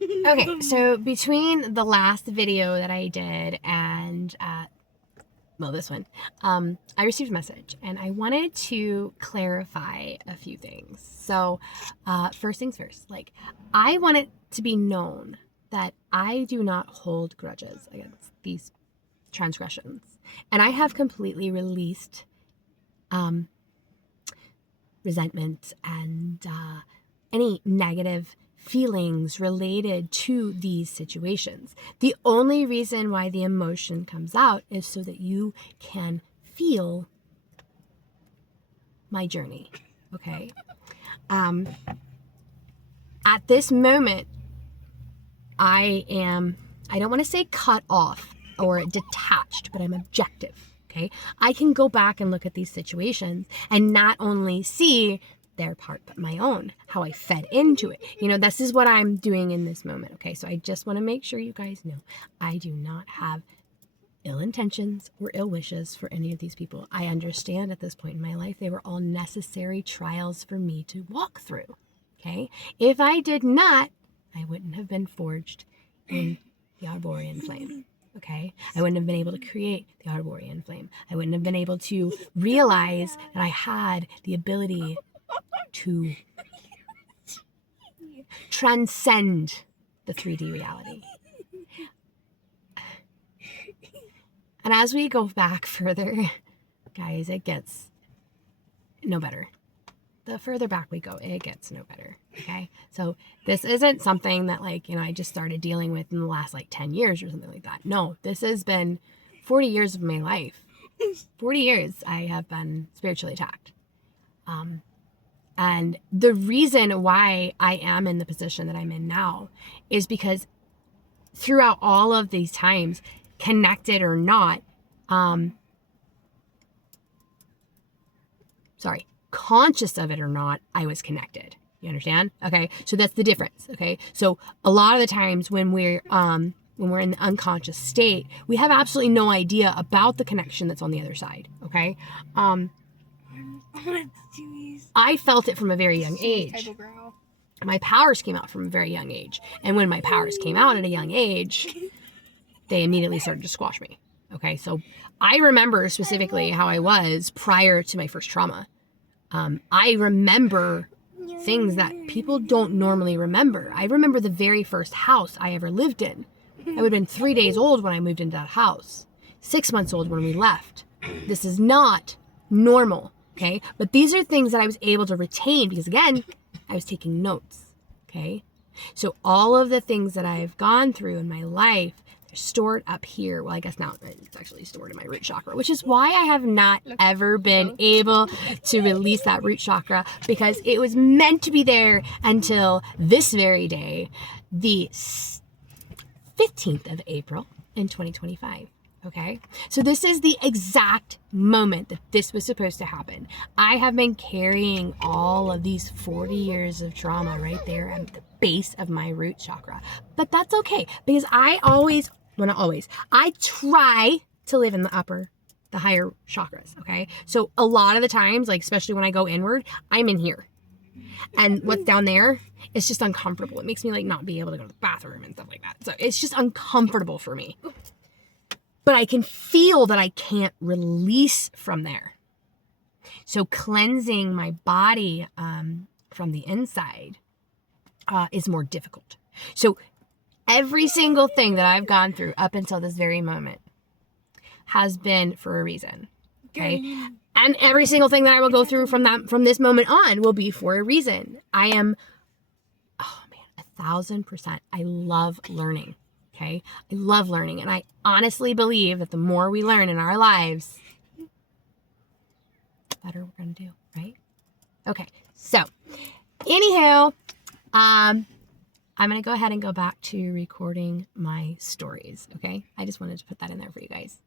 Okay, so between the last video that I did and this one, I received a message and I wanted to clarify a few things. So first things first, like, I want it to be known that I do not hold grudges against these transgressions, and I have completely released resentment and any negative feelings related to these situations. The only reason why the emotion comes out is so that you can feel my journey, okay? At this moment, I don't want to say cut off or detached, but I'm objective, okay? I can go back and look at these situations and not only see their part, but my own, how I fed into it. This is what I'm doing in this moment, okay? So I just want to make sure you guys know I do not have ill intentions or ill wishes for any of these people. I understand at this point in my life, they were all necessary trials for me to walk through, okay? If I did not, I wouldn't have been forged in the Arborean flame, okay? I wouldn't have been able to create the Arborean flame. I wouldn't have been able to realize that I had the ability to transcend the 3D reality. And as we go back further, guys, it gets no better. The further back we go, it gets no better, okay? So this isn't something that, I just started dealing with in the last, 10 years or something like that. No, this has been 40 years of my life. 40 years I have been spiritually attacked. And the reason why I am in the position that I'm in now is because throughout all of these times, connected or not, conscious of it or not, I was connected. You understand? Okay. So that's the difference. Okay. So a lot of the times when we're in the unconscious state, we have absolutely no idea about the connection that's on the other side. Okay. I felt it from a very young age. My powers came out from a very young age. And when my powers came out at a young age, they immediately started to squash me. Okay, so I remember specifically how I was prior to my first trauma. I remember things that people don't normally remember. I remember the very first house I ever lived in. I would have been 3 days old when I moved into that house. 6 months old when we left. This is not normal, okay? But these are things that I was able to retain because, again, I was taking notes, okay? So all of the things that I've gone through in my life, they're stored up here. Well, I guess now it's actually stored in my root chakra, which is why I have not ever been able to release that root chakra, because it was meant to be there until this very day, the 15th of April in 2025. Okay, so this is the exact moment that this was supposed to happen. I have been carrying all of these 40 years of trauma right there at the base of my root chakra. But that's okay, because I try to live in the higher chakras, okay? So a lot of the times, especially when I go inward, I'm in here. And what's down there is just uncomfortable. It makes me not be able to go to the bathroom and stuff like that. So it's just uncomfortable for me. But I can feel that I can't release from there. So cleansing my body from the inside is more difficult. So every single thing that I've gone through up until this very moment has been for a reason. Okay? And every single thing that I will go through from this moment on will be for a reason. I am, 1,000%. I love learning. Okay? I love learning. And I honestly believe that the more we learn in our lives, the better we're going to do, right? Okay. So, anyhow, I'm going to go ahead and go back to recording my stories. Okay? I just wanted to put that in there for you guys.